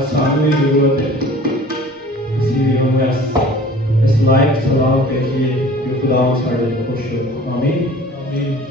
आज सानू भी जरूरत है किसी भी हमें इस लायक सलाह भेजिए कि खुदा साढ़े खुश हो। आमीन आमीन।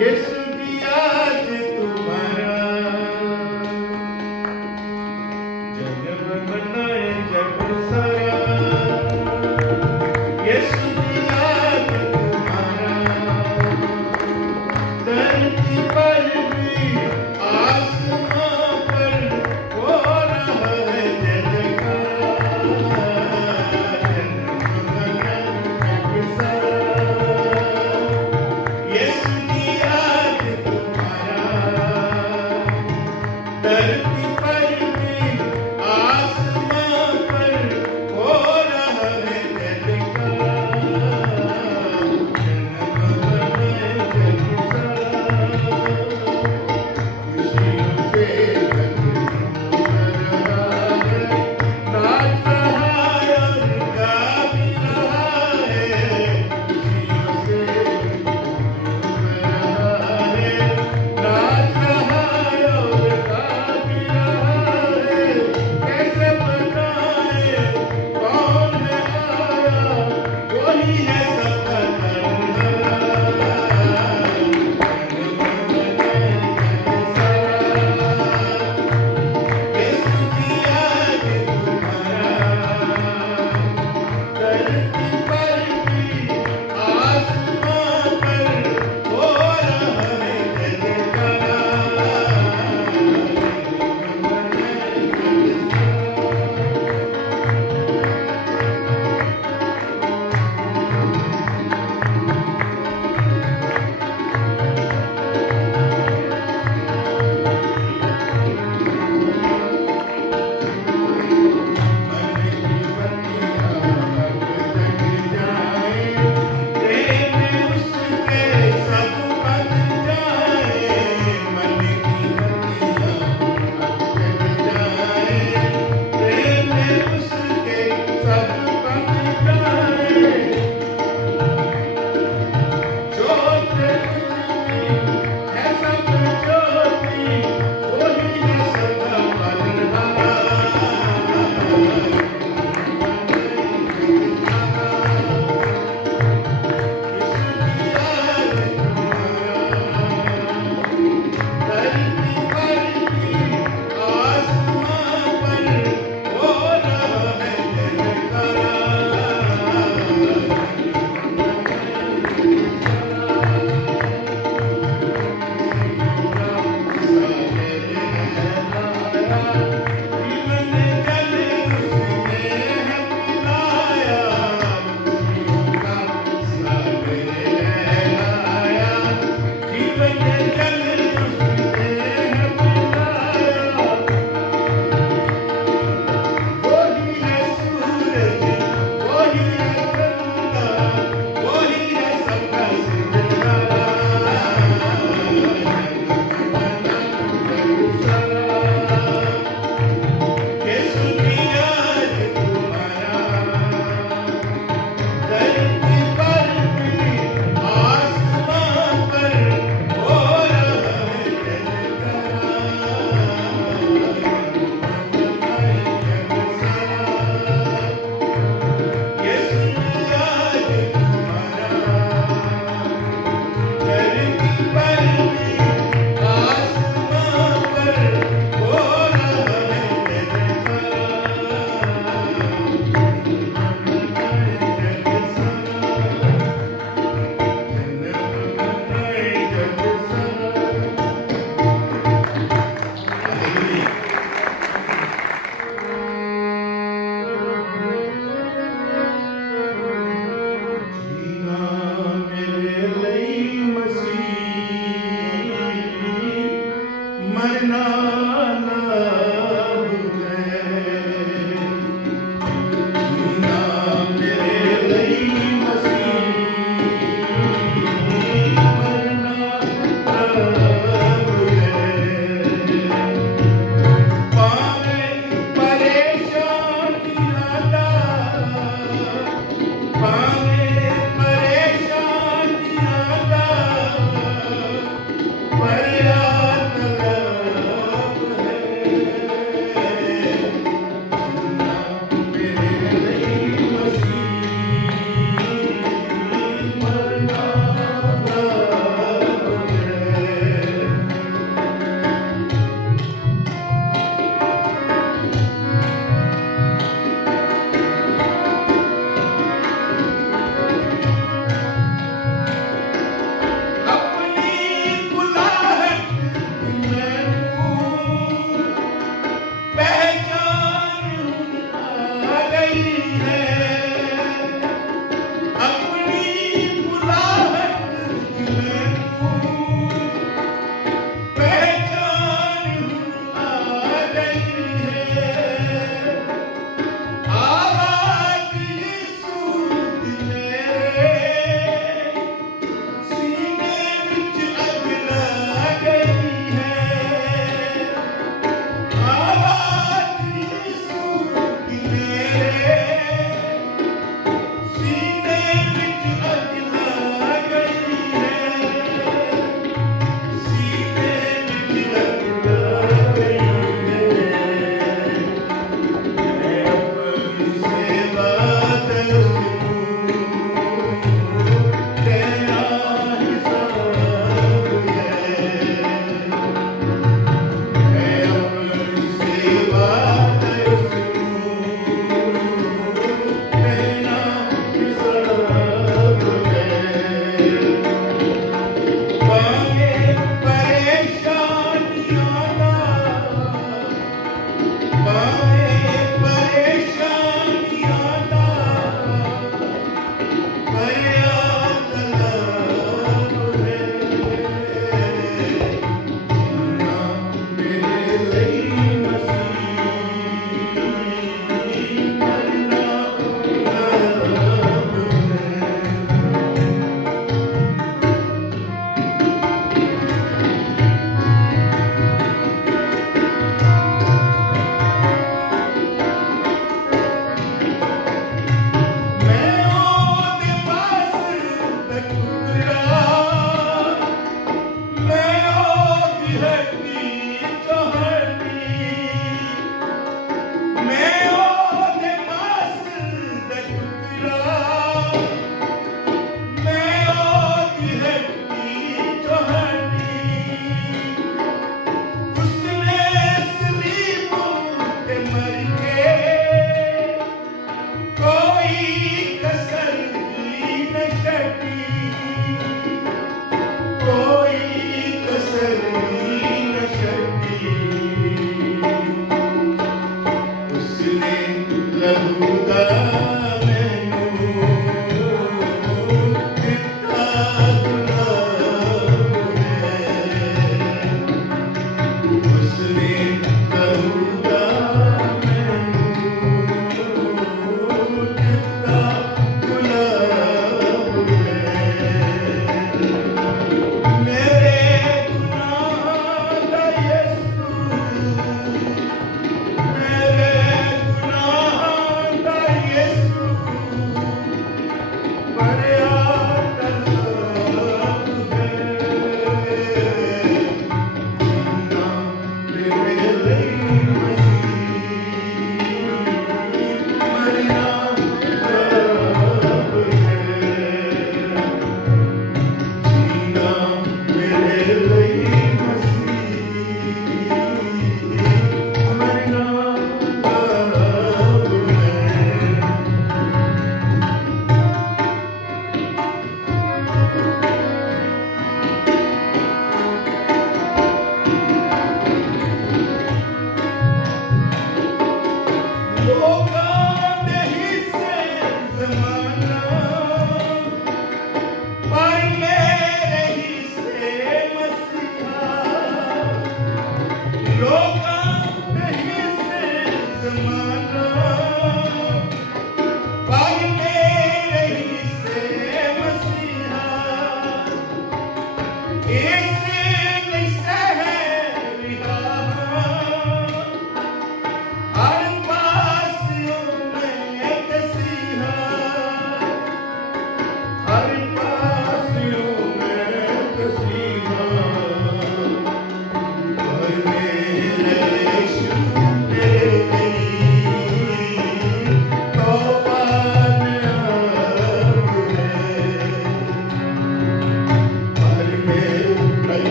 यीशु जी आज तुम्हारा जन्म मनाए जग सारा। यीशु जी आज तुम्हारा धरती पर भी आसमां पर हो रहा है जय जयकार। जन्म मनाए जग सारा। यीशु जी आज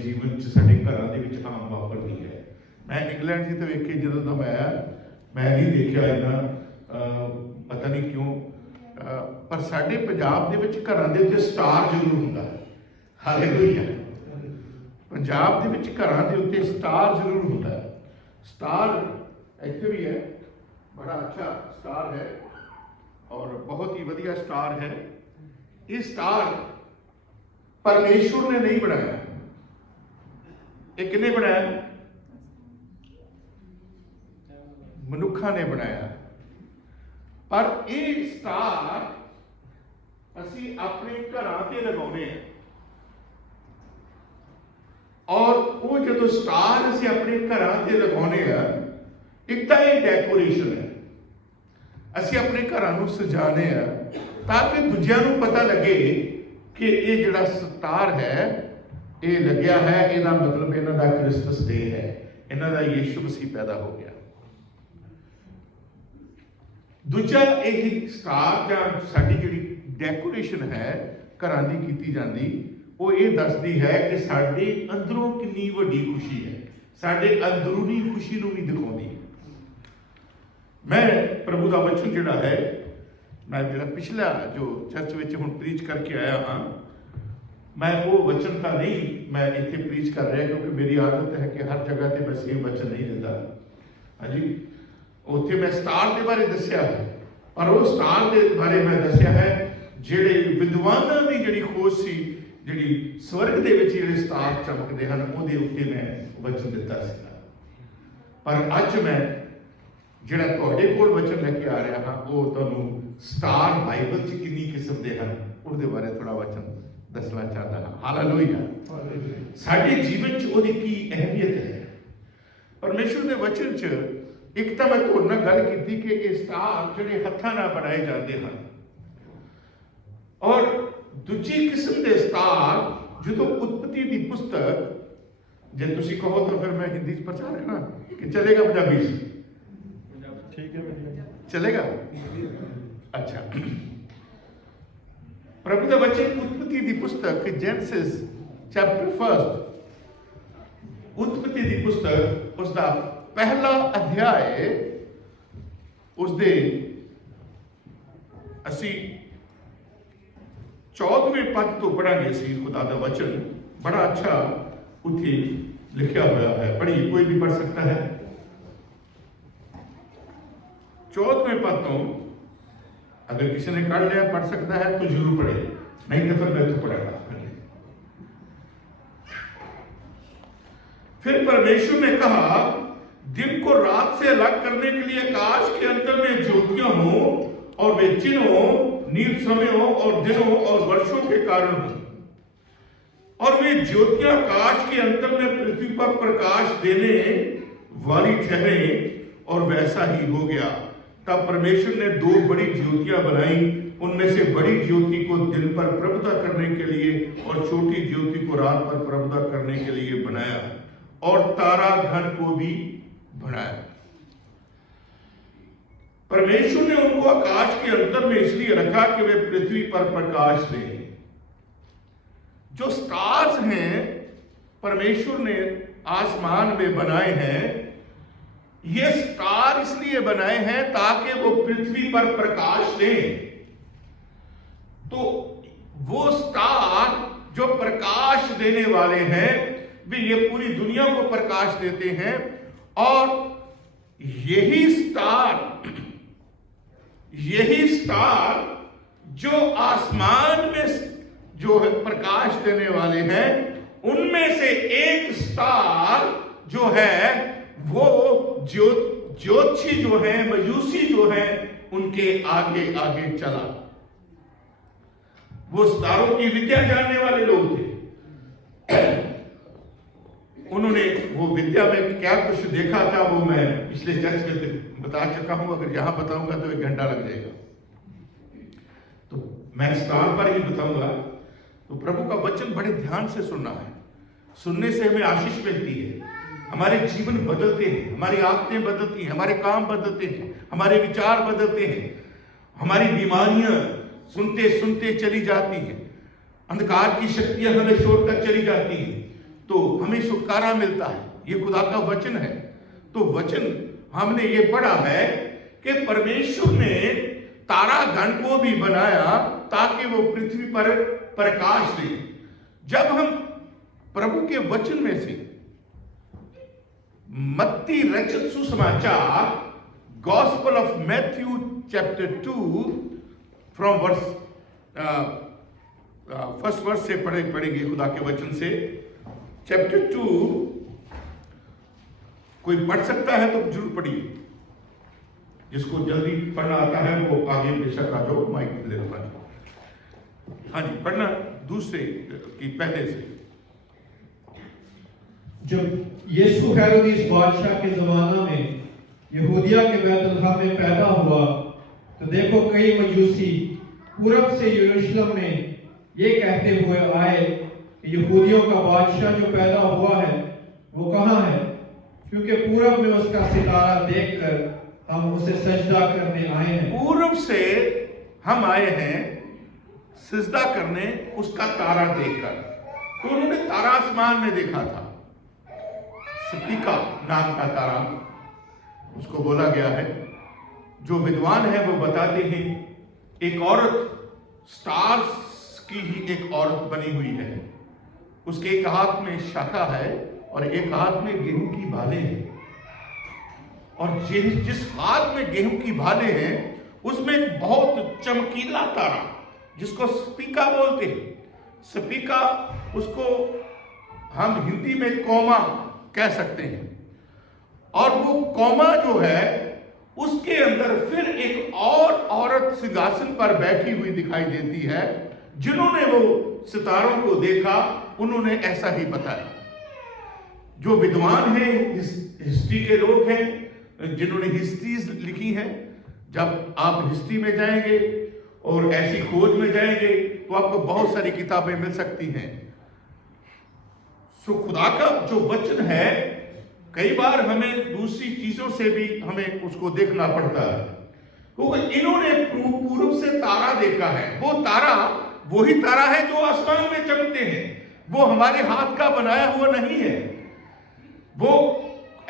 ਜੀਵਨ 'ਚ ਸਾਡੇ ਘਰਾਂ ਦੇ ਵਿੱਚ ਆਮ ਵਾਪਰਦੀ ਹੈ। ਮੈਂ ਇੰਗਲੈਂਡ 'ਚ ਤਾਂ ਵੇਖੇ ਜਦੋਂ ਦਾ ਮੈਂ ਆਇਆ, ਮੈਂ ਨਹੀਂ ਦੇਖਿਆ ਇੰਨਾ, ਪਤਾ ਨਹੀਂ ਕਿਉਂ, ਪਰ ਸਾਡੇ ਪੰਜਾਬ ਦੇ ਵਿੱਚ ਘਰਾਂ ਦੇ ਉੱਤੇ ਸਟਾਰ ਜ਼ਰੂਰ ਹੁੰਦਾ ਹੈ। ਹਾਲੇਲੂਇਆ। ਪੰਜਾਬ ਦੇ ਵਿੱਚ ਘਰਾਂ ਦੇ ਉੱਤੇ ਸਟਾਰ ਜ਼ਰੂਰ ਹੁੰਦਾ ਹੈ। ਸਟਾਰ ਇੱਥੇ ਵੀ ਹੈ, बड़ा अच्छा स्टार है और बहुत ही बढ़िया स्टार है। ये स्टार परमेश्वर ने नहीं बनाया, ये किसने बनाया? मनुखा ने बनाया। पर ये स्टार असी अपने घरां ते लगाउने हैं और वो जो स्टार असी अपने घरां ते लगाउने हैं, एक तो ये डेकोरेशन है, ਅਸੀਂ ਆਪਣੇ ਘਰਾਂ ਨੂੰ ਸਜਾਉਂਦੇ ਆ ਤਾਂ ਕਿ ਦੂਜਿਆਂ ਨੂੰ ਪਤਾ ਲੱਗੇ ਕਿ ਇਹ ਜਿਹੜਾ ਸਟਾਰ ਹੈ ਇਹ ਲੱਗਿਆ ਹੈ, ਇਹਦਾ ਮਤਲਬ ਇਹਨਾਂ ਦਾ ਕ੍ਰਿਸਮਸ ਡੇ ਹੈ, ਇਹਨਾਂ ਦਾ ਯਿਸੂ ਮਸੀਹ ਪੈਦਾ ਹੋ ਗਿਆ। ਦੂਜਾ ਇਹ ਸਟਾਰ ਜਾਂ ਸਾਡੀ ਜਿਹੜੀ ਡੈਕੋਰੇਸ਼ਨ ਹੈ ਘਰਾਂ ਦੀ ਕੀਤੀ ਜਾਂਦੀ, ਉਹ ਇਹ ਦੱਸਦੀ ਹੈ ਕਿ ਸਾਡੇ ਅੰਦਰੋਂ ਕਿੰਨੀ ਵੱਡੀ ਖੁਸ਼ੀ ਹੈ, ਸਾਡੇ ਅੰਦਰੂਨੀ ਖੁਸ਼ੀ ਨੂੰ ਵੀ ਦਿਖਾਉਂਦੀ ਹੈ। मैं प्रभु का वचन जोड़ा है, मैं जो पिछला जो चर्च में हूँ प्रीच करके आया हाँ, मैं वो वचन का नहीं मैं इतने प्रीच कर रहा, क्योंकि मेरी आदत है कि हर जगह पर मैं सेम वचन नहीं देता। हाँ जी, उत्थे मैं स्टार के बारे दसिया है, और वो स्टार के बारे मैं दसिया है जेड़े विद्वानों की जी खोज सी, जी स्वर्ग के जो स्टार चमकते हैं वो उत्ते मैं वचन दिता। पर अज मैं ਜਿਹੜਾ ਤੁਹਾਡੇ ਕੋਲ ਵਚਨ ਲੈ ਕੇ ਆ ਰਿਹਾ ਹਾਂ ਉਹ ਤੁਹਾਨੂੰ ਸਟਾਰ ਬਾਈਬਲ 'ਚ ਕਿੰਨੀ ਕਿਸਮ ਦੇ ਹਨ ਉਹਦੇ ਬਾਰੇ ਥੋੜਾ ਵਚਨ ਦੱਸਣਾ ਚਾਹਦਾ ਹਾਂ। ਹਾਲੇਲੂਇਆ। ਸਾਡੇ ਜੀਵਨ 'ਚ ਉਹਦੀ ਕੀ ਅਹਿਮੀਅਤ ਹੈ। ਪਰਮੇਸ਼ਰ ਦੇ ਵਚਨ 'ਚ ਇੱਕ ਤਾਂ ਮੈਂ ਤੁਹਾਡੇ ਨਾਲ ਗੱਲ ਕੀਤੀ ਕਿ ਇਹ ਸਟਾਰ ਜਿਹੜੇ ਹੱਥਾਂ ਨਾਲ ਬਣਾਏ ਜਾਂਦੇ ਹਨ, ਔਰ ਦੂਜੀ ਕਿਸਮ ਦੇ ਸਟਾਰ ਜਦੋਂ ਉਤਪਤੀ ਦੀ ਪੁਸਤਕ, ਜੇ ਤੁਸੀਂ ਕਹੋ ਤਾਂ ਫਿਰ ਮੈਂ ਹਿੰਦੀ 'ਚ ਪ੍ਰਚਾਰ ਕਰਨਾ ਕਿ ਚਲੇਗਾ ਪੰਜਾਬੀ 'ਚ? ठीक है, चलेगा। अच्छा, प्रभु का वचन उत्पत्ति की पुस्तक जेनेसिस चैप्टर 1, उत्पत्ति की पुस्तक उसका पहला अध्याय, उसके असी 14वें पद तो पढ़ांगे। सी खुदा का वचन बड़ा अच्छा उत्थे लिखा हुआ है, पढ़िए, कोई भी पढ़ सकता है। 14वें पद तो अगर किसी ने पढ़ लिया पढ़ सकता है तो जरूर पढ़े, नहीं तो फिर मैं तो पढ़ेगा। फिर परमेश्वर ने कहा, दिन को रात से अलग करने के लिए आकाश के अंतर में ज्योतियां हो, और वे चिन्हों, नील समयों और दिनों और वर्षों के कारण हो, और वे ज्योतियां आकाश के अंतर में पृथ्वी पर प्रकाश देने वाली ठहरे, और वैसा ही हो गया। तब परमेश्वर ने 2 बड़ी ज्योतियां बनाई, उनमें से बड़ी ज्योति को दिन पर प्रभुता करने के लिए और छोटी ज्योति को रात पर प्रभुता करने के लिए बनाया, और तारा घन को भी बनाया। परमेश्वर ने उनको आकाश के अंतर में इसलिए रखा कि वे पृथ्वी पर प्रकाश दें। जो स्टार्स हैं परमेश्वर ने आसमान में बनाए हैं, ये स्टार इसलिए बनाए हैं ताकि वो पृथ्वी पर प्रकाश दें। तो वो स्टार जो प्रकाश देने वाले हैं वे ये पूरी दुनिया को प्रकाश देते हैं, और यही स्टार जो आसमान में जो प्रकाश देने वाले हैं, उनमें से एक स्टार जो है वो ज्योतिषी जो है, मजूसी जो है, उनके आगे आगे चला। वो सितारों की विद्या जानने वाले लोग थे, उन्होंने वो विद्या में क्या कुछ देखा था वो मैं पिछले चर्च में बता चुका हूं, अगर यहां बताऊंगा तो 1 घंटा लग जाएगा, तो मैं स्टार पर ही बताऊंगा। तो प्रभु का वचन बड़े ध्यान से सुनना है, सुनने से हमें आशीष मिलती है, हमारे जीवन बदलते हैं, हमारी आदतें बदलती हैं, हमारे काम बदलते हैं, हमारे विचार बदलते हैं, हमारी बीमारियां सुनते सुनते चली जाती हैं, अंधकार की शक्तियां हमें छोड़कर चली जाती हैं। तो तो हमें छुटकारा मिलता है। ये खुदा का वचन है। तो वचन हमने ये पढ़ा है कि परमेश्वर ने तारागण को भी बनाया ताकि वो पृथ्वी पर प्रकाश दे। जब हम प्रभु के वचन में से मत्ती रचित सुसमाचार gospel of Matthew chapter 2 from verse first verse से पढ़ेंगे खुदा के वचन से। चैप्टर 2 कोई पढ़ सकता है तो जरूर पढ़िए। जिसको जल्दी पढ़ना आता है वो आगे बेशक आ जाओ, माइक ले लो। हाँ जी, पढ़ना दूसरे की पहले से। जब यीशु हेरोदेस बादशाह के जमाना में यहूदिया के बैतलहम में पैदा हुआ तो देखो कई मजूसी पूरब से यरूशलेम में ये कहते हुए आए कि यहूदियों का बादशाह जो पैदा हुआ है वो कहाँ है, क्योंकि पूरब में उसका सितारा देखकर हम उसे सजदा करने आए हैं। पूरब से हम आए हैं सजदा करने उसका तारा देखकर। तो उन्होंने तारा आसमान में देखा था, स्पीका नाम का तारा उसको बोला गया है। जो विद्वान है वो बताते हैं एक औरत स्टार्स की ही एक औरत बनी हुई है। उसके एक हाथ में शाखा है और एक हाथ में गेहूं की भाले हैं। और जिस हाथ में गेहूं की भाले हैं उसमें एक बहुत चमकीला तारा जिसको स्पीका बोलते हैं। स्पीका उसको हम हिंदी में कौमा कह सकते हैं। और वो कौमा जो है उसके अंदर फिर एक और औरत सिंहासन पर बैठी हुई दिखाई देती है। जिन्होंने वो सितारों को देखा उन्होंने ऐसा ही बताया। जो विद्वान हैं, हिस्ट्री के लोग हैं जिन्होंने हिस्ट्रीज लिखी हैं, जब आप हिस्ट्री में जाएंगे और ऐसी खोज में जाएंगे तो आपको बहुत सारी किताबें मिल सकती हैं। सो खुदा का जो वचन है कई बार हमें दूसरी चीजों से भी हमें उसको देखना पड़ता है। क्योंकि इन्होंने पूर्व से तारा देखा है। वो तारा वही तारा है जो आसमान में चमकते हैं। वो हमारे हाथ का बनाया हुआ नहीं है, वो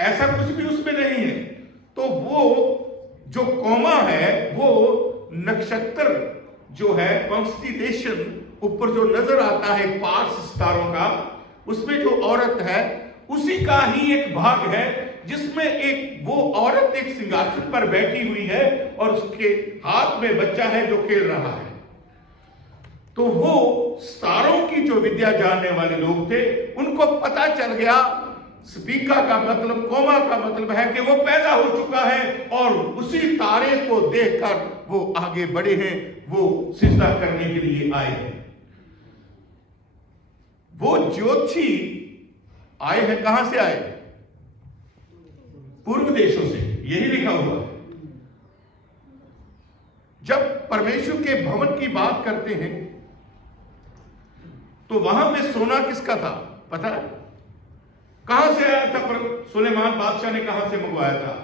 ऐसा कुछ भी उसमें नहीं है। तो वो जो कौमा है वो नक्षत्र जो है कॉन्स्टिलेशन ऊपर जो नजर आता है पार्स सितारों का, उसमें जो औरत है उसी का ही एक भाग है जिसमें एक वो औरत एक सिंहासन पर बैठी हुई है और उसके हाथ में बच्चा है जो खेल रहा है। तो वो सितारों की जो विद्या जानने वाले लोग थे उनको पता चल गया स्पीका का मतलब, कोमा का मतलब है कि वो पैदा हो चुका है और उसी तारे को देखकर वो आगे बढ़े हैं, वो सिजदा करने के लिए आए हैं। वो ज्योतिषी आए हैं, कहां से आए? पूर्व देशों से, यही लिखा हुआ है। जब परमेश्वर के भवन की बात करते हैं तो वहां पे सोना किसका था पता है? कहां से आया था? सुलेमान बादशाह ने कहां से मंगवाया था?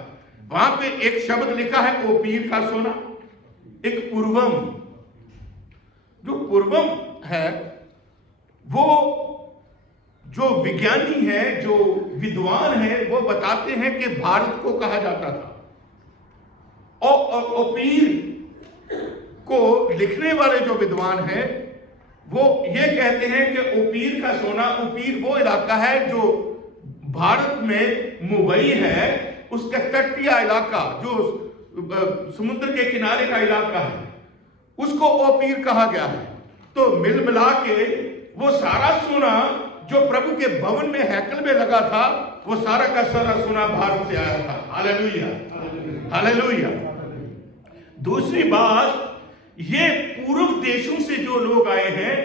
वहां पे एक शब्द लिखा है ओपीर का सोना, एक पूर्वम। जो पूर्वम है वो जो विज्ञानी है, जो विद्वान है, वो बताते हैं कि भारत को कहा जाता था। और ओपीर को लिखने वाले जो विद्वान हैं वो ये कहते हैं कि ओपीर का सोना, ओपीर वो इलाका है जो भारत में मुंबई है उसका तटीय इलाका जो समुद्र के किनारे का इलाका है, उसको ओपीर कहा गया है। तो मिल मिला के वो सारा सोना जो प्रभु के भवन में हैकल में लगा था वो सारा का सारा सोना भारत से आया था। Hallelujah, hallelujah. दूसरी बात, ये पूर्व देशों से जो लोग आए हैं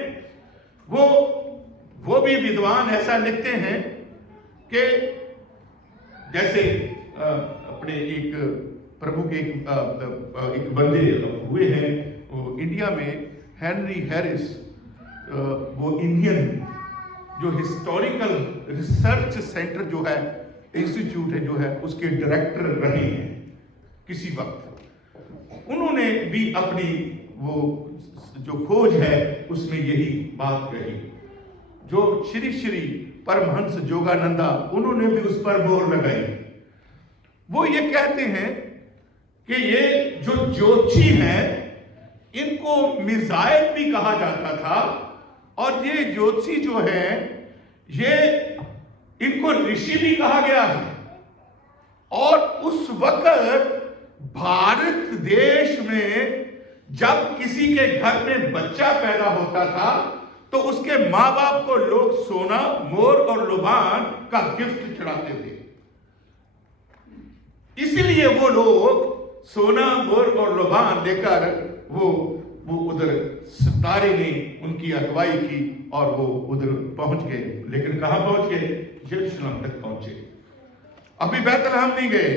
वो भी विद्वान ऐसा लिखते हैं कि जैसे अपने एक प्रभु के एक बंदे हुए हैं वो इंडिया में, हेनरी हैरिस, वो इंडियन जो हिस्टोरिकल रिसर्च सेंटर जो है, इंस्टीट्यूट है जो है, उसके डायरेक्टर रहे हैं किसी वक्त। उन्होंने भी अपनी वो जो खोज है उसमें यही बात कही। जो श्री श्री परमहंस जोगानंदा, उन्होंने भी उस पर मोहर लगाई। वो ये कहते हैं कि ये जो ज्योतिषी हैं इनको मिसाइल भी कहा जाता था, और ये ज्योतिषी जो है ये इनको ऋषि भी कहा गया है। और उस वक्त भारत देश में जब किसी के घर में बच्चा पैदा होता था तो उसके मां बाप को लोग सोना, मोर और लुबान का गिफ्ट चढ़ाते थे। इसलिए वो लोग सोना, मोर और लुबान लेकर वो उधर सितारे ने उनकी अगुवाई की और वो उधर पहुंच गए। लेकिन कहां पहुंच गए? यरूशलेम तक पहुंचे। अभी बैतलहम नहीं गए,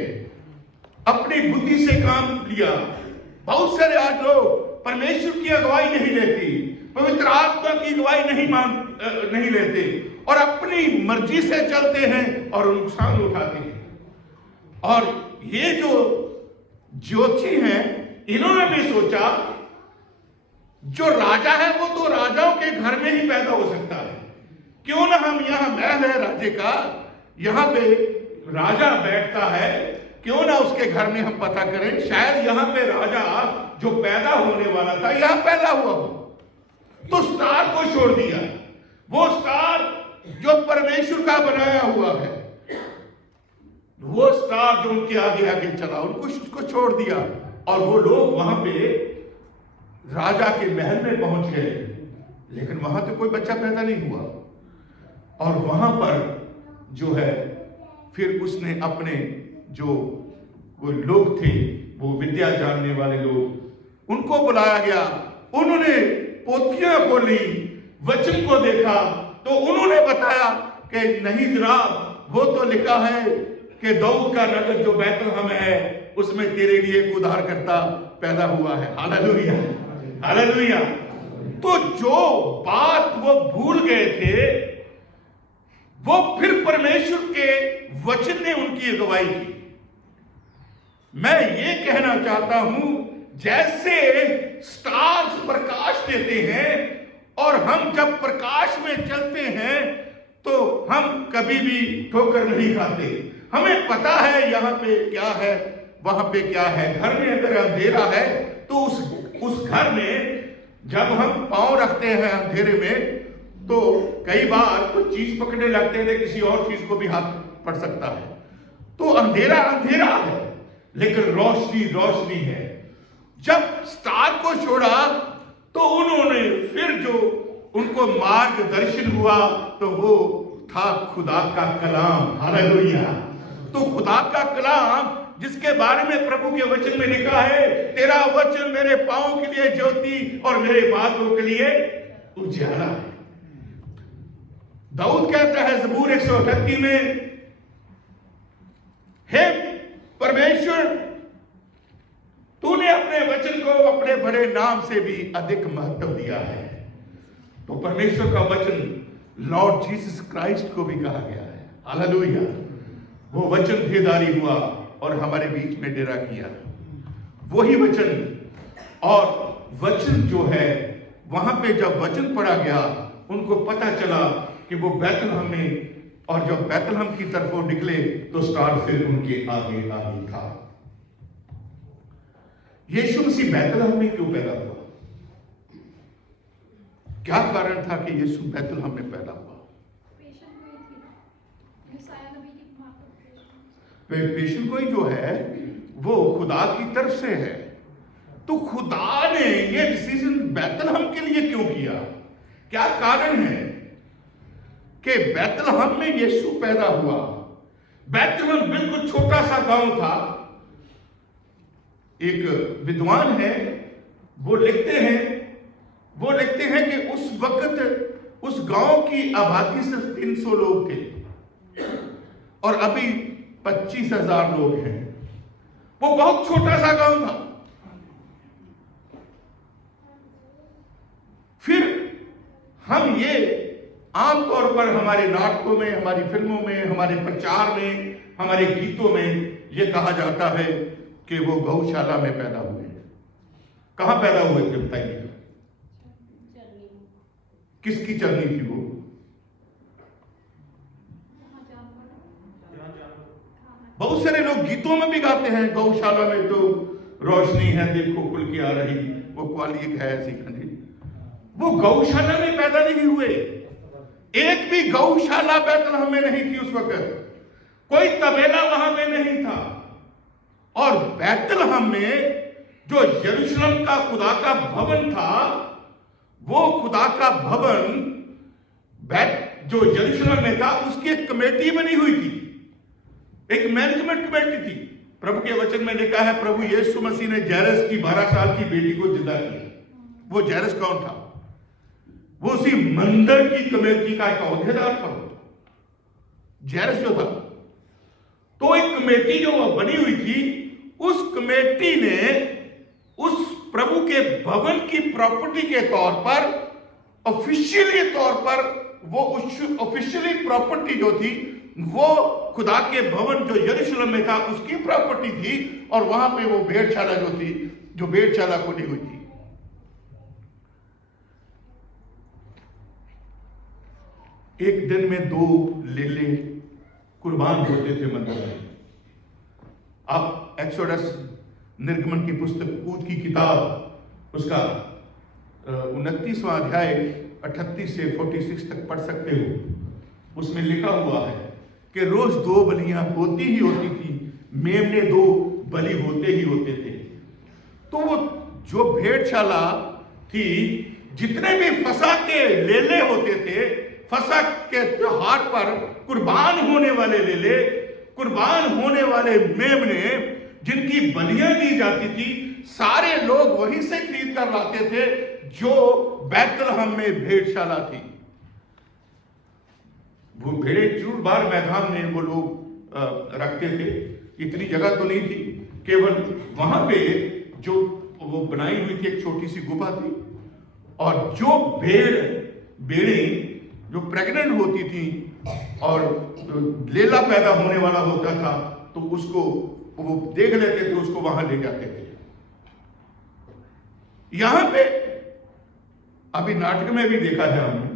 अपनी बुद्धि से काम लिया। बहुत सारे आज लोग परमेश्वर की अगुवाई नहीं लेती, पवित्र आत्मा की अगुवाई नहीं लेते और अपनी मर्जी से चलते हैं और नुकसान उठाते हैं। और ये जो ज्योतिषी हैं इन्होंने भी सोचा जो राजा है वो तो राजाओं के घर में ही पैदा हो सकता है, क्यों ना हम यहाँ महल है राज्य का, यहाँ पे राजा बैठता है, क्यों ना उसके घर में हम पता करें, शायद यहाँ पे राजा जो पैदा होने वाला था यहाँ पैदा हुआ हो। तो स्टार को छोड़ दिया, वो स्टार जो परमेश्वर का बनाया हुआ है, वो स्टार जो उनके आगे आगे चला, उनको उसको छोड़ दिया और वो लोग वहां पे राजा के महल में पहुंच गए। लेकिन वहां तो कोई बच्चा पैदा नहीं हुआ। और वहां पर जो है फिर उसने अपने जो वो लोग थे, वो विद्या जानने वाले लोग, उनको बुलाया गया। उन्होंने पोथियां खोली, वचन को देखा तो उन्होंने बताया कि नहीं जनाब, वो तो लिखा है कि दाऊद का नगर जो बैतलहम है उसमें तेरे लिए एक उद्धारकर्ता पैदा हुआ है। Hallelujah, hallelujah. तो जो बात वो भूल गए थे वो फिर परमेश्वर के वचन ने उनकी अगुवाई की। मैं ये कहना चाहता हूं, जैसे स्टार्स प्रकाश देते हैं और हम जब प्रकाश में चलते हैं तो हम कभी भी ठोकर नहीं खाते। हमें पता है यहाँ पे क्या है, वहां पे क्या है। घर में अगर अंधेरा है तो उस घर में जब हम पांव रखते हैं अंधेरे में तो कई बार कुछ चीज पकड़ने लगते हैं, किसी और चीज को भी हाथ पड़ सकता है। तो अंधेरा अंधेरा है लेकिन रोशनी रोशनी है। जब स्टार को छोड़ा तो उन्होंने फिर जो उनको मार्गदर्शन हुआ तो वो था खुदा का कलाम। हालेलुया। तो खुदा का कलाम जिसके बारे में प्रभु के वचन में लिखा है, तेरा वचन मेरे पांव के लिए ज्योति और मेरे बातों के लिए उजाला है। दाऊद कहता है ज़बूर 138 में, हे परमेश्वर, तूने अपने वचन को अपने बड़े नाम से भी अधिक महत्व दिया है। तो परमेश्वर का वचन लॉर्ड जीसस क्राइस्ट को भी कहा गया है। हालेलुया। वो वचन देहधारी हुआ और हमारे बीच में डेरा किया। वही वचन, और वचन जो है वहां पे जब वचन पढ़ा गया उनको पता चला कि वो बैतलहम में, और जब बैतलहम की तरफ वो निकले तो स्टार फिर उनके आगे आगे था। यीशु मसीह बैतलहम में क्यों पैदा हुआ? क्या कारण था कि यीशु बैतलहम में पैदा हुआ? पेशेंट कोई जो है वो खुदा की तरफ से है। तो खुदा ने ये डिसीजन बैतलहम के लिए क्यों किया? क्या कारण है कि बैतलहम में यीशु पैदा हुआ? बैतलहम बिल्कुल छोटा सा गांव था। एक विद्वान है, वो लिखते हैं कि उस वक्त उस गांव की आबादी सिर्फ 300 लोग थे और अभी 25,000 लोग हैं। वो बहुत छोटा सा गांव था। फिर हम ये आमतौर पर हमारे नाटकों में, हमारी फिल्मों में, हमारे प्रचार में, हमारे गीतों में ये कहा जाता है कि वो गौशाला में पैदा हुए। कहां पैदा हुए थे बताइए? किसकी चरनी थी वो? बहुत सारे लोग गीतों में भी गाते हैं, गौशाला में तो रोशनी है देखो खुल के आ रही, वो क्वाली एक है ऐसी खंडी। वो गौशाला में पैदा नहीं हुए, एक भी गौशाला बैतलहम में नहीं थी उस वक्त, कोई तबेला वहां में नहीं था। और बैतलहम में जो यरूशलेम का खुदा का भवन था, वो खुदा का भवन जो यरूशलेम में था उसकी एक कमेटी बनी हुई थी, एक मैनेजमेंट कमेटी थी। प्रभु के वचन में लिखा है प्रभु यीशु मसीह ने जैरस की 12 साल की बेटी को जिंदा किया। वो जैरस कौन था? वो उसी मंदिर की कमेटी का एक अहदेदार था, जैरस जो था। तो एक कमेटी जो बनी हुई थी, उस कमेटी ने उस प्रभु के भवन की प्रॉपर्टी के तौर पर ऑफिशियली तौर पर वो ऑफिशियली प्रॉपर्टी जो थी वो खुदा के भवन जो यरूशलेम में था उसकी प्रॉपर्टी थी। और वहां पे वो भेड़शाला जो थी, जो भेड़शाला खुली हुई थी। एक दिन में 2 लेले कुर्बान होते थे मंदिर में। आप एक्सोडस निर्गमन की पुस्तक कूद की किताब उसका 29वां अध्याय 38 से 46 तक पढ़ सकते हो। उसमें लिखा हुआ है कि रोज 2 बलियां होती ही होती थी, मेमने 2 बलि होते ही होते थे। तो वो जो भेड़शाला थी, जितने भी फसह के लेले होते थे, फसह के त्योहार पर कुर्बान होने वाले लेले, कुर्बान होने वाले मेमने जिनकी बलियां दी जाती थी, सारे लोग वहीं से खरीद कर लाते थे जो बैतलहम में भेड़शाला थी। वो भेड़े चूरबार मैदान में वो लोग रखते थे। इतनी जगह तो नहीं थी, केवल वहां पे जो वो बनाई हुई थी एक छोटी सी गुफा थी। और जो भेड़े जो प्रेग्नेंट होती थी और लेला पैदा होने वाला होता था, तो उसको वो देख लेते थे, उसको वहां ले जाते थे। यहां पे अभी नाटक में भी देखा है हमने,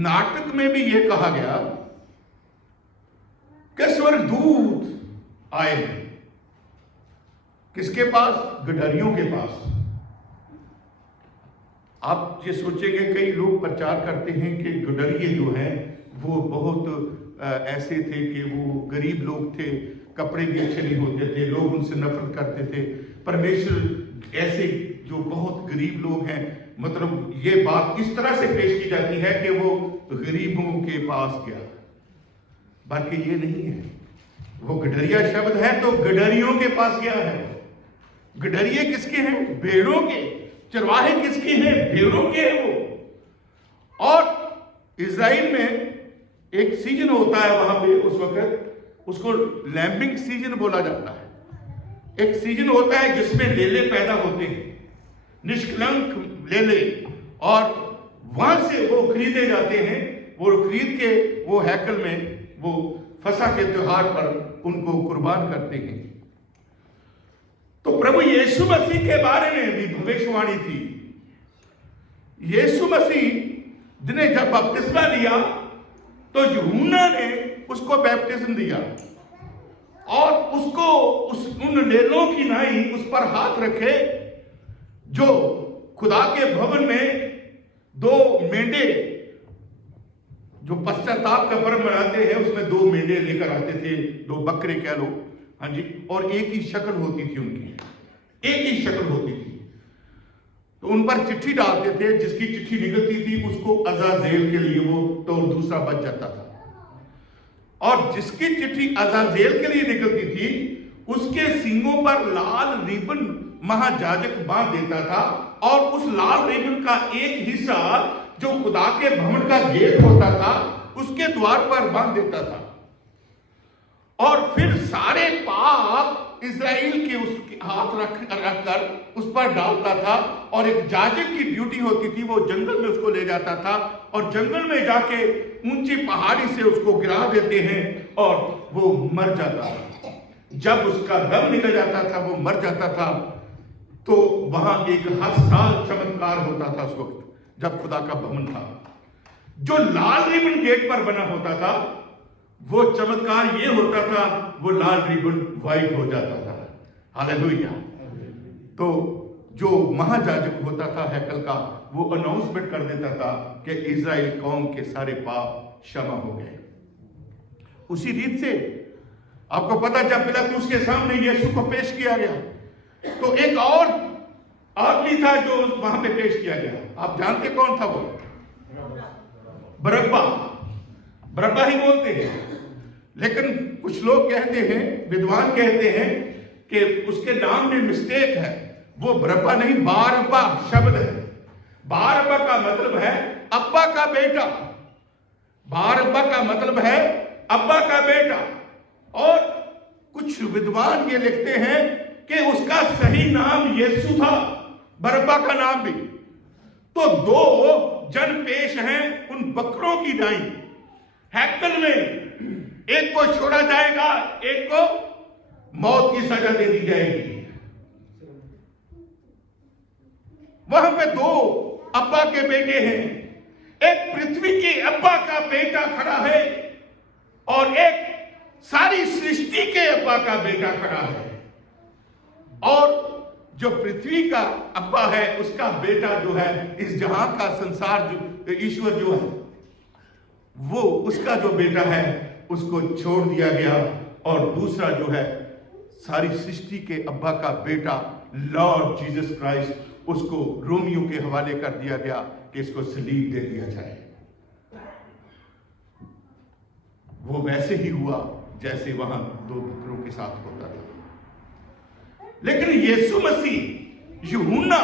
नाटक में भी यह कहा गया कि स्वर्गदूत आए हैं। किसके पास? गडरियों के पास। आप ये सोचेंगे, कई लोग प्रचार करते हैं कि गडरिये जो हैं वो बहुत ऐसे थे कि वो गरीब लोग थे, कपड़े भी अच्छे नहीं होते थे, लोग उनसे नफरत करते थे। परमेश्वर ऐसे जो बहुत गरीब लोग हैं, मतलब ये बात इस तरह से पेश की जाती है कि वो गरीबों के पास गया, बल्कि ये नहीं है। वो गडरिया शब्द है तो गडरियों के पास गया है। गडरिये किसके हैं? भेड़ों के। चरवाहे किसके हैं? भेड़ों के हैं वो। और इजराइल में एक सीजन होता है वहां पे, उस वक्त उसको लैम्बिंग सीजन बोला जाता है। एक सीजन होता है जिसमें लेले पैदा होते हैं, निष्कलंक लेले, और वहां से वो खरीदे जाते हैं। वो खरीद के वो हैकल में वो फसह के त्योहार पर उनको कुर्बान करते हैं। तो प्रभु यीशु मसीह के बारे में भी भविष्यवाणी थी। यीशु मसीह ने जब बपतिस्मा लिया तो यूहन्ना ने उसको बैप्टिज्म दिया और उसको उन लेलों की नाई उस पर हाथ रखे जो खुदा के भवन में 2 मेंढे जो पश्चाताप का पर्व मनाते हैं उसमें 2 मेंढे लेकर आते थे, 2 बकरे कह लो, हाँ जी, और एक ही शक्ल होती थी उनकी, एक ही शक्ल होती थी। तो उन पर चिट्ठी डालते थे, जिसकी चिट्ठी निकलती थी उसको अजाजेल के लिए वो तो दूसरा बच जाता था, और जिसकी चिट्ठी अजाजेल के लिए निकलती थी उसके सींगों पर लाल रिबन महायाजक बांध देता था, और उस लाल रिबन का एक हिस्सा जो खुदा के भवन का गेट होता था उसके द्वार पर बांध देता था, और फिर सारे पाप इजराइल के उसके हाथ रखकर उस पर डालता था। और एक जाजक की ड्यूटी होती थी, वो जंगल में उसको ले जाता था और जंगल में जाके ऊंची पहाड़ी से उसको गिरा देते हैं और वो मर जाता था। जब उसका दम निकल जाता था, वो मर जाता था, तो वहां एक हर साल चमत्कार होता था उस वक्त जब खुदा का भवन था। जो लाल रिबन गेट पर बना होता था वो चमत्कार ये होता था, वो लाल रिबन व्हाइट हो जाता था। हालेलुया। तो जो महायाजक होता था हैकल का, वो अनाउंसमेंट कर देता था कि इजराइल कौम के सारे पाप क्षमा हो गए। उसी रीत से आपको पता, जब पिलातुस के सामने यीशु को पेश किया गया, तो एक और आदमी था जो वहां पे पेश किया गया। आप जानते कौन था वो? बरअब्बा। बरअब्बा ही बोलते हैं, लेकिन कुछ लोग कहते हैं, विद्वान कहते हैं कि उसके नाम में मिस्टेक है। वो बरअब्बा नहीं, बारअब्बा शब्द है। बारअब्बा का मतलब है अब्बा का बेटा। बारअब्बा का मतलब है अब्बा का बेटा। और कुछ विद्वान ये लिखते हैं कि उसका सही नाम यीशु था, बरअब्बा का नाम भी। तो दो जन पेश हैं उन बकरों की नाई हैकल में। एक को छोड़ा जाएगा, एक को मौत की सजा दे दी जाएगी। वहां पे दो अब्बा के बेटे हैं। एक पृथ्वी के अब्बा का बेटा खड़ा है और एक सारी सृष्टि के अब्बा का बेटा खड़ा है। और जो पृथ्वी का अब्बा है, उसका बेटा जो है, इस जहां का संसार जो ईश्वर जो है, वो उसका जो बेटा है उसको छोड़ दिया गया। और दूसरा जो है, सारी सृष्टि के अब्बा का बेटा लॉर्ड जीसस क्राइस्ट, उसको रोमियो के हवाले कर दिया गया कि इसको सलीब दे दिया जाए। वो वैसे ही हुआ जैसे वहां दो पुत्रों के साथ होता था। लेकिन यीशु मसीह यूहन्ना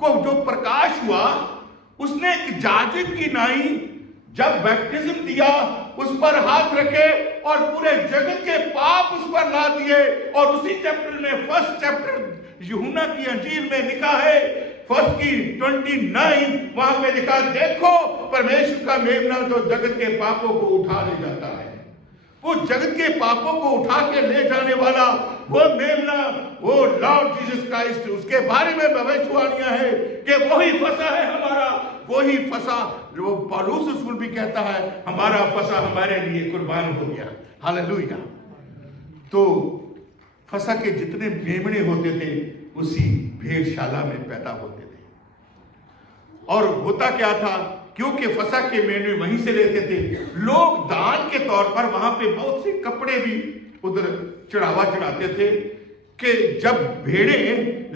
को जो प्रकाश हुआ, उसने एक याजक की नाई जब बैप्टिज्म दिया, उस पर हाथ रखे और पूरे जगत के पाप उस पर ला दिए। और उसी चैप्टर में, फर्स्ट चैप्टर यूहन्ना की अंजील में लिखा है, फर्स्ट की 29, वहां पे लिखा, देखो परमेश्वर का मेमना जो जगत के पापों को उठा ले जाता है। वो जगत के पापों को उठा के ले जाने वाला वो मेमना, वो लॉर्ड जीसस क्राइस्ट, उसके बारे में भविष्यवाणियां है कि वही फसा है हमारा, वही फसा। जो पौलुस रसूल भी कहता है, हमारा फसा हमारे लिए कुर्बान हो गया। हालेलुया। तो फसा के जितने मेमने होते थे उसी भेड़शाला में पैदा होते थे। और होता क्या था, क्योंकि फसा के मेमने वहीं से लेते थे, लोग दान के तौर पर वहां पे बहुत से कपड़े भी उधर चढ़ावा चढ़ाते थे कि जब भेड़े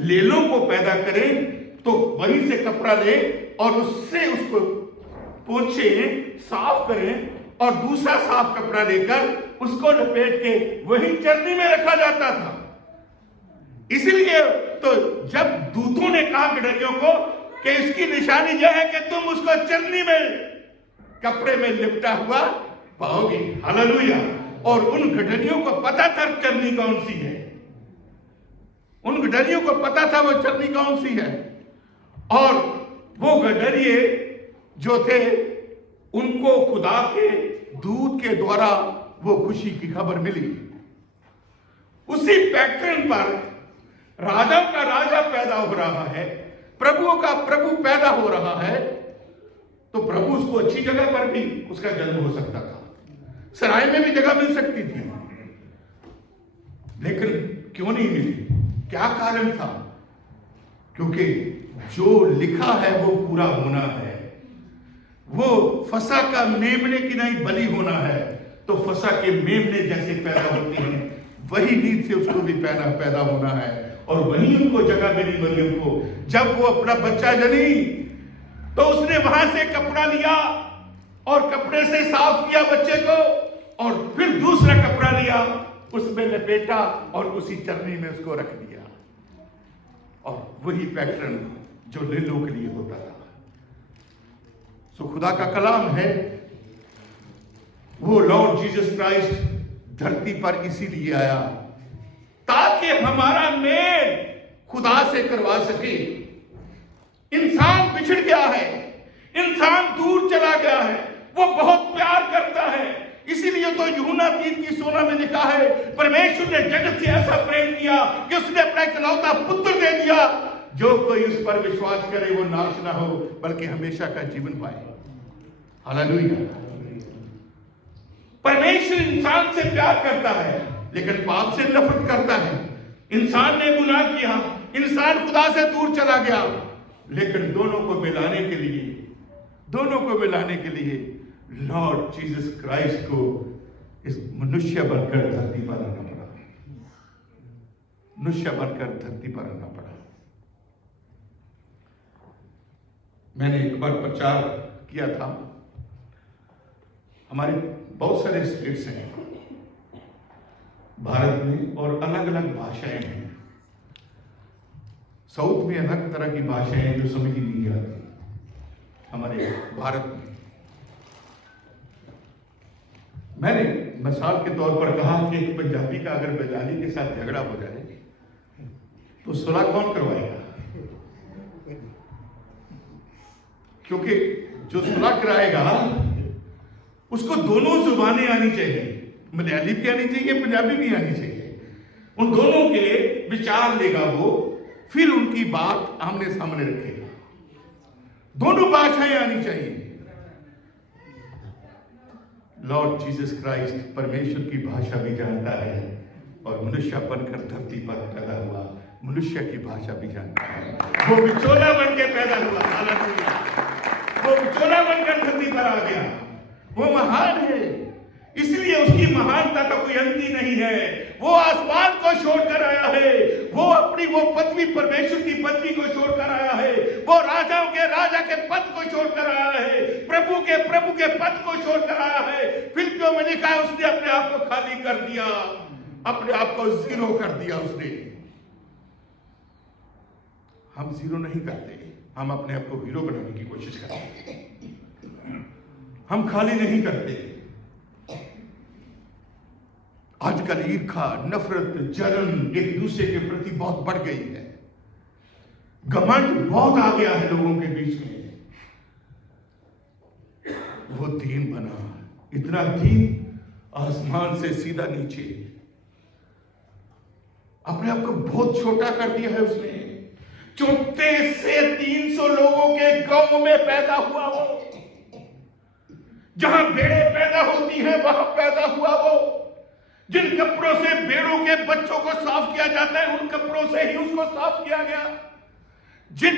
लेलों को पैदा करें तो वहीं से कपड़ा ले और उससे उसको पोंछे, साफ करें और दूसरा साफ कपड़ा लेकर उसको लपेट के वही चरनी में रखा जाता था। इसलिए तो जब दूतों ने कहा गडरियों को कि इसकी निशानी यह है कि तुम उसको चरनी में कपड़े में लिपटा हुआ पाओगे। हालेलुया। और उन गडरियों को पता था चरनी कौन सी है, उन गडरियों को पता था वो चरनी कौन सी है। और वो गडरिये जो थे, उनको खुदा के दूत के द्वारा वो खुशी की खबर मिली। उसी पैटर्न पर राजा का राजा पैदा हो रहा है, प्रभुओं का प्रभु पैदा हो रहा है। तो प्रभु उसको अच्छी जगह पर भी उसका जन्म हो सकता था, सराय में भी जगह मिल सकती थी, लेकिन क्यों नहीं मिली? क्या कारण था? क्योंकि जो लिखा है वो पूरा होना है। वो फसा का मेमने की नहीं बलि होना है, तो फसा के मेमने जैसे पैदा होते हैं वही रीत से उसको भी पैदा होना है। और वहीं उनको जगह मिली मरियम को। जब वो अपना बच्चा जनी तो उसने वहां से कपड़ा लिया और कपड़े से साफ किया बच्चे को, और फिर दूसरा कपड़ा लिया, उसमें लपेटा और उसी चरनी में उसको रख दिया। और वही पैटर्न जो लेलों के लिए होता था। सो खुदा का कलाम है, वो लॉर्ड जीसस क्राइस्ट धरती पर इसीलिए आया ताकि हमारा मेल खुदा से करवा सके। इंसान बिछड़ गया है, इंसान दूर चला गया है, वो बहुत प्यार करता है। इसीलिए तो यूहन्ना 3:16 में लिखा है, परमेश्वर ने जगत से ऐसा प्रेम किया कि उसने अपना इकलौता पुत्र दे दिया, जो कोई उस पर विश्वास करे वो नाश ना हो बल्कि हमेशा का जीवन पाए। हालेलुया। परमेश्वर परमेश्वर इंसान से प्यार करता है लेकिन पाप से नफरत करता है। इंसान ने गुनाह किया, इंसान खुदा से दूर चला गया, लेकिन दोनों को मिलाने के लिए लॉर्ड जीसस क्राइस्ट को इस मनुष्य बनकर धरती पर आना पड़ा, मनुष्य बनकर धरती पर आना पड़ा। मैंने एक बार प्रचार किया था, हमारे बहुत सारे स्टेट्स हैं भारत में और अलग अलग भाषाएं हैं। साउथ में अलग तरह की भाषाएं हैं जो समझ ही नहीं आती। हमारे भारत में मैंने मिसाल के तौर पर कहा कि एक पंजाबी का अगर बंगाली के साथ झगड़ा हो जाए तो सुलह कौन करवाएगा? क्योंकि जो सुलह कराएगा उसको दोनों जुबानें आनी चाहिए, मलयाली भी आनी चाहिए, पंजाबी भी आनी चाहिए। उन दोनों के विचार लेगा वो, फिर उनकी बात आमने सामने रखेगा। दोनों भाषाएं आनी चाहिए। लॉर्ड जीसस क्राइस्ट परमेश्वर की भाषा भी जानता है और मनुष्य बनकर धरती पर पैदा हुआ, मनुष्य की भाषा भी जानता है। वो विचोला बनकर पैदा हुआ, हालेलुया। वो विचोला बनकर धरती पर आ गया। वो महान है, इसलिए उसकी महानता का कोई अंत ही नहीं है। वो आसमान को छोड़कर आया है, वो अपनी वो पदवी, परमेश्वर की पदवी को छोड़कर आया है, वो राजाओं के राजा के पद को छोड़कर आया है, प्रभु के पद को छोड़कर आया है। फिलिपियों में लिखा है उसने अपने आप को खाली कर दिया, अपने आप को जीरो कर दिया उसने। हम जीरो नहीं करते, हम अपने आप को हीरो बनाने की कोशिश करते हैं। हम खाली नहीं करते। आजकल ईर्खा, नफरत, जलन एक दूसरे के प्रति बहुत बढ़ गई है। घमंड बहुत आ गया है लोगों के बीच में। वो दीन बना, इतना दीन, आसमान से सीधा नीचे अपने आप को बहुत छोटा कर दिया है उसने। छोटे से 300 लोगों के गांव में पैदा हुआ वो, जहां भेड़ें पैदा होती हैं वहां पैदा हुआ वो। जिन कपड़ों से भेड़ों के बच्चों को साफ किया जाता है उन कपड़ों से ही उसको साफ किया गया। जिन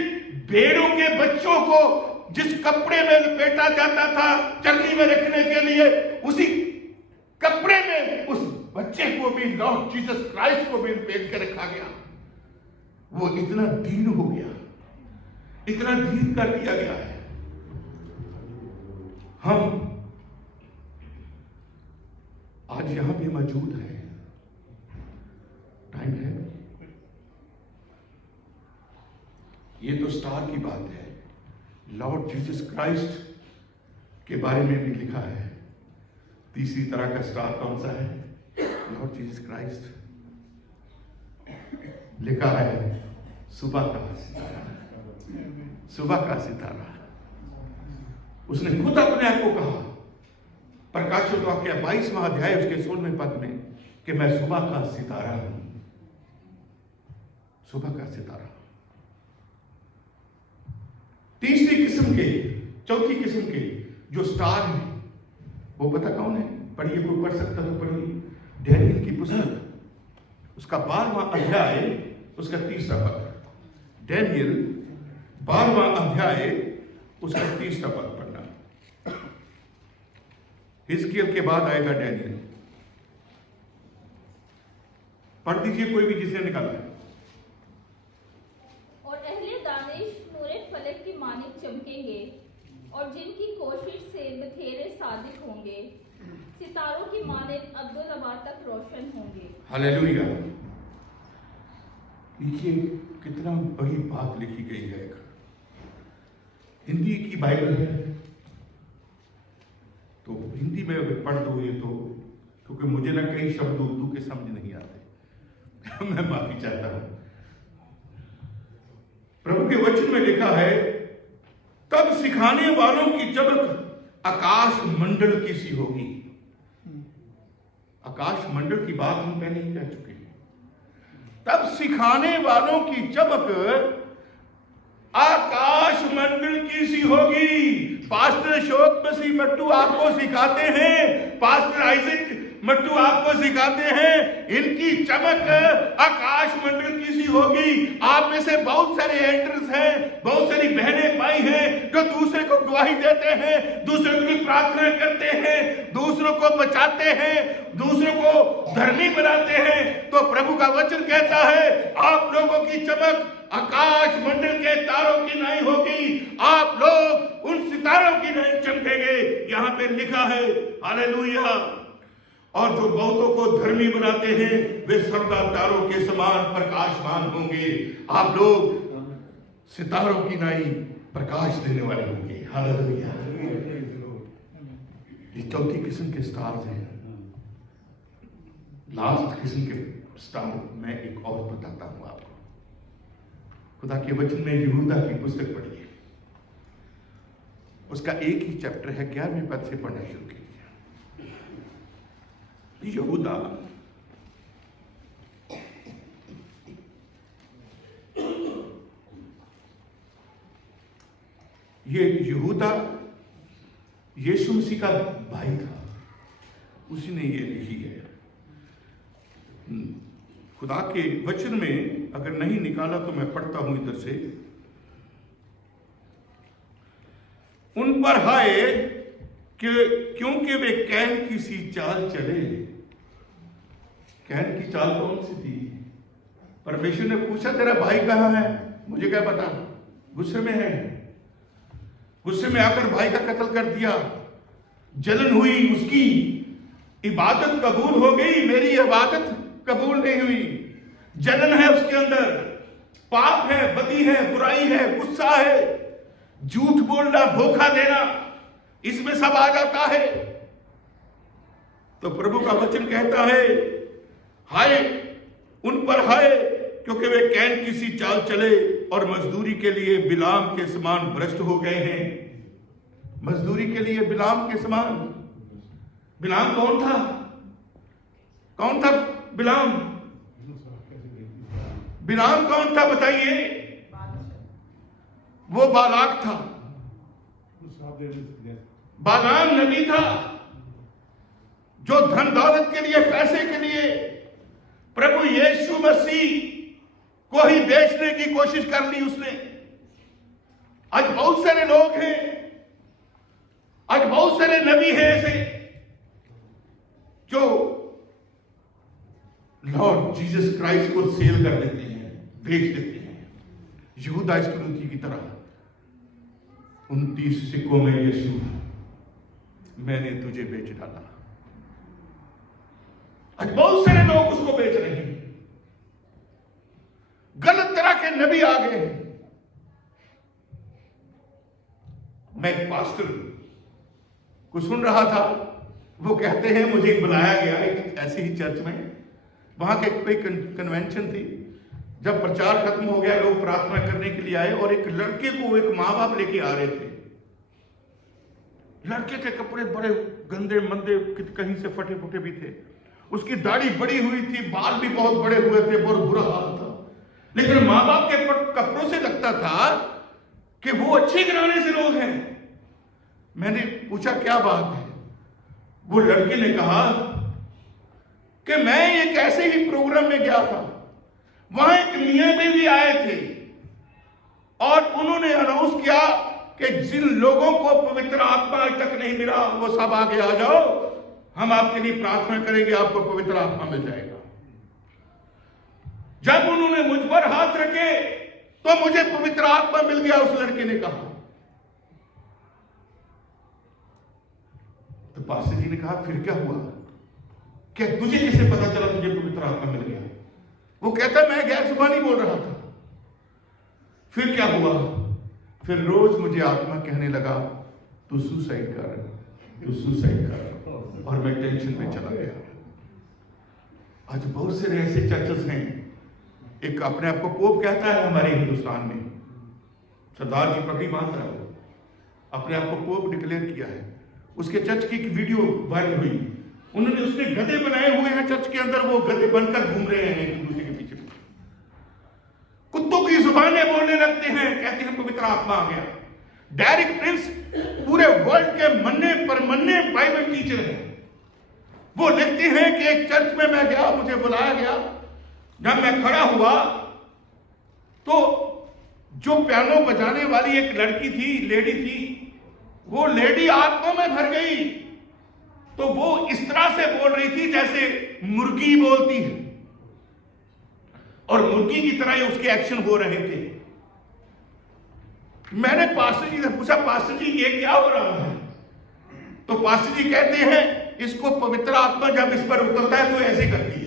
भेड़ों के बच्चों को जिस कपड़े में लपेटा जाता था चक्की में रखने के लिए, उसी कपड़े में उस बच्चे को भी लॉर्ड जीसस क्राइस्ट को भी लपेट के रखा गया। वो इतना दीन हो गया, इतना दीन कर दिया गया है। हम आज यहां भी मौजूद हैं। टाइम है, ये तो स्टार की बात है। लॉर्ड जीसस क्राइस्ट के बारे में भी लिखा है। तीसरी तरह का स्टार कौन सा है? Lord Jesus Christ. लिखा है सुबह का सितारा, सुबह का सितारा। उसने खुद अपने आप को कहा प्रकाशित वाक्य 22वां अध्याय उसके 16वें पद में कि मैं सुबह का सितारा हूं, सुबह का सितारा। तीसरी किस्म के, चौथी किस्म के जो स्टार हैं वो पता कौन है? पढ़िए, कोई पढ़ सकता तो पढ़िए। डैनियल की पुस्तक उसका 12वां अध्याय उसका 3रा पद। डैनियल 12वां अध्याय उसका 3रा पद पढ़ना। हिजकियेल के बाद आएगा डैनियल। पढ़ दीजिए कोई भी जिसने निकाला है। और अहले दानिश नूरे फलक की मानिक चमकेंगे और जिनकी कोशिश से बथेरे सादिक होंगे, सितारों की मानिक अब्दुल तक रोशन होंगे। हालेलुया। देखिए कितना बड़ी बात लिखी गई है। हिंदी की बाइबल है तो हिंदी में अगर पढ़ दो ये तो, क्योंकि मुझे ना कई शब्द उर्दू के समझ नहीं आते मैं माफी चाहता हूं। प्रभु के वचन में लिखा है, तब सिखाने वालों की चमक आकाश मंडल की सी होगी। आकाश मंडल की बात हम पहले ही कह चुके हैं। तब सिखाने वालों की चमक आकाश मंडल की सी होगी। पास्टर अशोक मसीह मट्टू आपको सिखाते हैं, पास्टर आइजक मट्टू आपको सिखाते हैं, इनकी चमक आकाश मंडल की सी होगी। आप में से बहुत सारे एल्डर्स हैं, बहुत सारी बहनें भाई हैं जो दूसरे को गवाही देते हैं, दूसरों के लिए प्रार्थना करते हैं, दूसरों को बचाते हैं, दूसरों को धर्मी बनाते हैं। तो प्रभु का वचन कहता है आप लोगों की चमक आकाश मंडल के तारों की नहीं होगी, आप लोग उन सितारों की नहीं चमकेंगे। यहां पे लिखा है हालेलुया। और जो बहुतों को धर्मी बनाते हैं वे सर्वदा तारों के समान प्रकाशमान होंगे। आप लोग सितारों की नहीं प्रकाश देने वाले होंगे। हालेलुया। ये चौथी किस्म के स्टार्स हैं। लास्ट किस्म के स्टार मैं एक और बताता हूं आपको। खुदा के वचन में यहूदा की पुस्तक पढ़िए, उसका एक ही चैप्टर है, 11वें पद से पढ़ना शुरू कीजिए। यहूदा यहूदा यीशु मसीह का भाई था, उसी ने ये लिखी है। खुदा के वचन में अगर नहीं निकाला तो मैं पढ़ता हूं इधर से। उन पर हाय कि क्योंकि वे कैन की सी चाल चले। कैन की चाल कौन सी थी? परमेश्वर ने पूछा तेरा भाई कहां है, मुझे क्या पता। गुस्से में है, गुस्से में आकर भाई का कत्ल कर दिया। जलन हुई, उसकी इबादत कबूल हो गई, मेरी इबादत कबूल नहीं हुई। जलन है उसके अंदर, पाप है, बदी है, बुराई है, गुस्सा है, झूठ बोलना, धोखा देना, इसमें सब आ जाता है। तो प्रभु का वचन कहता है हाय उन पर हाय क्योंकि वे कैन की सी चाल चले और मजदूरी के लिए बिलाम के समान भ्रष्ट हो गए हैं। मजदूरी के लिए बिलाम के समान। बिलाम कौन था? कौन था बिलाम? बिलाम कौन था बताइए? वो बालाक था। बालाम नबी था जो धन दौलत के लिए, पैसे के लिए प्रभु यीशु मसीह को ही बेचने की कोशिश कर ली उसने। आज बहुत सारे लोग हैं, आज बहुत सारे नबी हैं ऐसे जो लॉर्ड जीसस क्राइस्ट को सेल कर देते हैं, बेच देते हैं। यहूदा इस्करियोती की तरह 29 सिक्कों में यीशु मैंने तुझे बेच डाला। आज बहुत सारे लोग उसको बेच रहे हैं। गलत तरह के नबी आ गए हैं। मैं एक पास्टर को सुन रहा था, वो कहते हैं मुझे बुलाया गया एक ऐसे ही चर्च में, वहां के कोई कन्वेंशन थी। जब प्रचार खत्म हो गया, लोग प्रार्थना करने के लिए आए और एक लड़के को एक माँ बाप लेके आ रहे थे। लड़के के कपड़े बड़े गंदे मंदे, कहीं से फटे फुटे भी थे, उसकी दाढ़ी बड़ी हुई थी, बाल भी बहुत बड़े हुए थे, बहुत बुरा हाल था। लेकिन माँ बाप के कपड़ों से लगता था कि वो अच्छे घराने से लोग हैं। मैंने पूछा क्या बात है? वो लड़के ने कहा कि मैं एक ऐसे ही प्रोग्राम में गया था, वहां एक मियां भी आए थे और उन्होंने अनाउंस किया कि जिन लोगों को पवित्र आत्मा आज तक नहीं मिला वो सब आगे आ जाओ, हम आपके लिए प्रार्थना करेंगे, आपको पवित्र आत्मा मिल जाएगा। जब उन्होंने मुझ पर हाथ रखे तो मुझे पवित्र आत्मा मिल गया, उस लड़के ने कहा। तो पास्टर जी ने कहा फिर क्या हुआ? क्या तुझे कैसे पता चला तुझे पवित्र आत्मा मिल गया? वो कहता मैं गैर जुबानी बोल रहा था। फिर क्या हुआ? फिर रोज मुझे आत्मा कहने लगा तू सुसाइड कर, तू सुसाइड कर, और मैं टेंशन में चला गया। आज बहुत से ऐसे चर्चेस हैं, एक अपने आप को पोप कहता है हमारे हिंदुस्तान में, सरदार जी पगड़ी बांध रहा है, अपने आप को पोप डिक्लेयर किया है। उसके चर्च की एक वीडियो वायरल हुई, उन्होंने उसने गधे बनाए हुए हैं चर्च के अंदर, वो गधे बनकर घूम रहे हैं एक दूसरे के पीछे। कुत्तों की जुबानें बोलने लगते हैं, कहते हैं पवित्र आत्मा आ गया। डेरिक प्रिंस पूरे वर्ल्ड के मन्ने परमन्ने बाइबल टीचर हैं। वो लिखते हैं कि एक चर्च में मैं गया, मुझे बुलाया गया। जब मैं खड़ा हुआ तो जो पियानो बजाने वाली एक लड़की थी, लेडी थी, वो लेडी आत्मा में भर गई। तो वो इस तरह से बोल रही थी जैसे मुर्गी बोलती है, और मुर्गी की तरह ही उसके एक्शन हो रहे थे। मैंने पास्टर जी से पूछा, पास्टर जी ये क्या हो रहा है? तो पास्टर जी कहते हैं इसको पवित्र आत्मा जब इस पर उतरता है तो ऐसे करती है।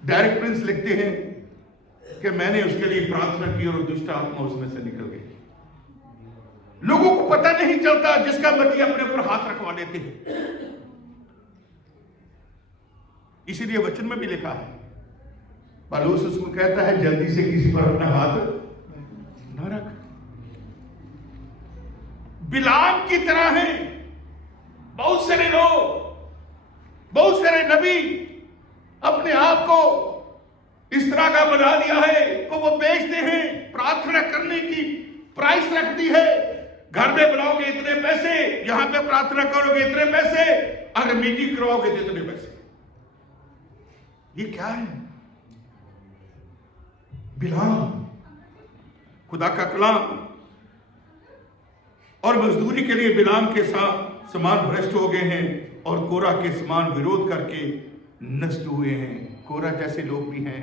डेरिक प्रिंस लिखते हैं कि मैंने उसके लिए प्रार्थना की और दुष्ट आत्मा उसमें से निकल गई। लोगों को पता नहीं चलता, जिसका मर्जी अपने ऊपर हाथ रखवा लेते हैं। इसीलिए वचन में भी लिखा है, पौलुस उसको कहता है जल्दी से किसी पर अपना हाथ न रख। बिलाम की तरह है बहुत सारे लोग, बहुत सारे नबी अपने आप को इस तरह का बना लिया है को वो बेचते हैं। प्रार्थना करने की प्राइस रखती है, घर में बुलाओगे इतने पैसे, यहां पे प्रार्थना करोगे इतने पैसे, अगर मीटिंग करवाओगे तो इतने पैसे। ये क्या है? बिलाम खुदा का कलाम और मजदूरी के लिए बिलाम के साथ समान भ्रष्ट हो गए हैं और कोरा के समान विरोध करके नष्ट हुए हैं। कोरा जैसे लोग भी हैं,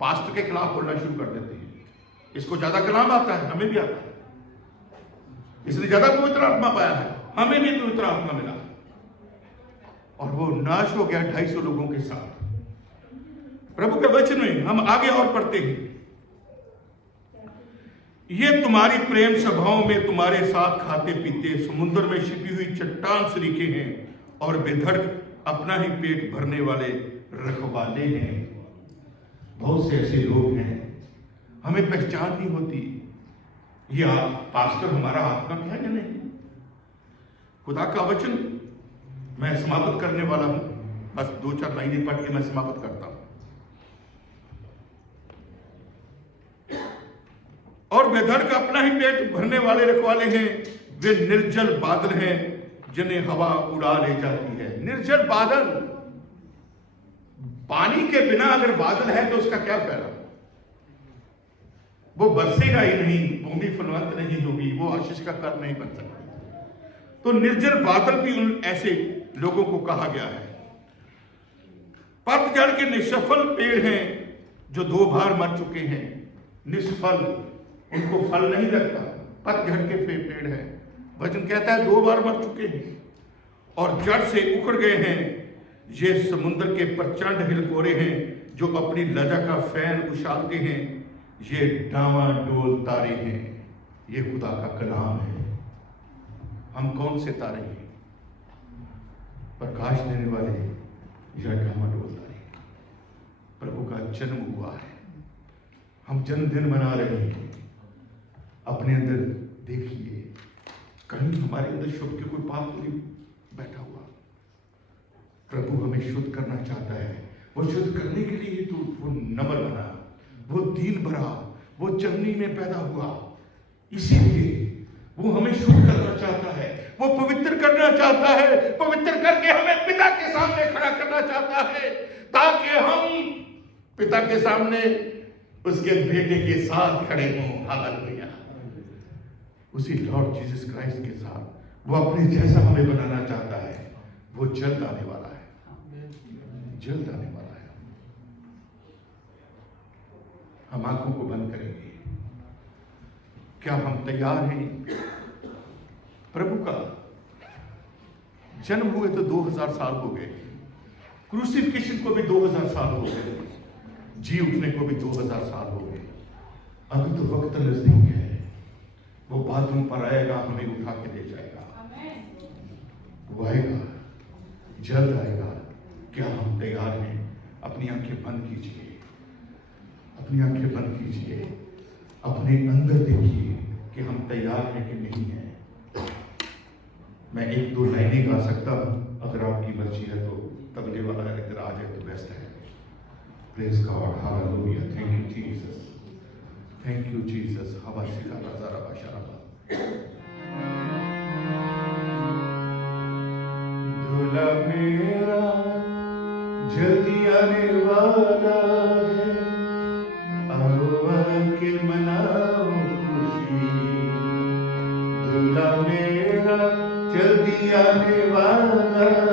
पास्टर के खिलाफ बोलना शुरू कर देते हैं। इसको ज्यादा कलाम आता है, हमें भी आता है, इसने ज्यादा पवित्र आत्मा पाया है, हमें भी पवित्र आत्मा मिला, और वो नाश हो गया 250 लोगों के साथ। प्रभु के वचन में हम आगे और पढ़ते हैं, ये तुम्हारी प्रेम सभाओं में तुम्हारे साथ खाते पीते समुद्र में छिपी हुई चट्टान सरीखे हैं और बेधड़क अपना ही पेट भरने वाले रखवाले हैं। बहुत से ऐसे लोग हैं, हमें पहचान नहीं होती ये पास्टर हमारा आत्मा है या नहीं। खुदा का वचन मैं समाप्त करने वाला हूं, बस 2-4 लाइनें पढ़ के मैं समाप्त करता हूं। और बेधड़क अपना ही पेट भरने वाले रखवाले हैं, वे निर्जल बादल हैं जिन्हें हवा उड़ा ले जाती है। निर्जल बादल, पानी के बिना अगर बादल है तो उसका क्या फायदा? वो बरसेगा ही नहीं, भूमि फलवंत नहीं होगी, वो आशीष का कर नहीं बन सकता। तो निर्जल बादल भी उन ऐसे लोगों को कहा गया है। पतझड़ के निष्फल पेड़ हैं जो 2 बार मर चुके हैं। निष्फल, उनको फल नहीं लगता, पतझड़ के पेड़ हैं। वचन कहता है 2 बार मर चुके हैं और जड़ से उखड़ गए हैं। ये समुद्र के प्रचंड हिलकोरे हैं जो अपनी लजा का फैन उछालते हैं। ये डामाडोल तारे हैं। ये खुदा का कलाम है। हम कौन से तारे हैं? प्रकाश देने वाले या डामाडोल तारे? प्रभु का जन्म हुआ है, हम जन्मदिन मना रहे हैं। अपने अंदर देखिए, कहीं हमारे अंदर शुभ के कोई पाप नहीं बैठा हुआ। प्रभु हमें शुद्ध करना चाहता है। वो शुद्ध करने के लिए तो वो नम्र बना, वो दीन भरा, वो चरनी में पैदा हुआ, इसीलिए वो हमें शुद्ध करना चाहता है, वो पवित्र करना चाहता है, पवित्र करके हमें पिता के सामने खड़ा करना चाहता है, ताकि हम पिता के सामने उसके बेटे के साथ खड़े हों। हालेलुया। उसी लॉर्ड जीसस क्राइस्ट के साथ वो अपने जैसा हमें बनाना चाहता है। वो जल्द आने वाला है, जल्द आने वाला है। हम आंखों को बंद करेंगे। क्या हम तैयार हैं? प्रभु का जन्म हुए तो 2000 साल हो गए, क्रूसिफिकेशन को भी 2000 साल हो गए, जी उठने को भी 2000 साल हो गए। अभी तो वक्त नजदीक है, वो बादलों पर आएगा, हमें उठा के ले जाएगा। वो आएगा, जल्द आएगा। क्या हम तैयार हैं? अपनी आंखें बंद कीजिए, अपनी आंखें बंद कीजिए, अपने अंदर देखिए कि हम तैयार हैं कि नहीं हैं। मैं 1-2 लाइनें गा सकता हूं, अगर आपकी मर्जी है तो। तबले वाला इधर आ जाए तो बेस्ट है। Praise God, hallelujah, thank you Jesus, thank you Jesus. हबासिका नजारा बशराबा। दूल्हा मेरा जल्दी आने वाला है, आओ आके मनाओ खुशी। दूल्हा मेरा जल्दी आने वाला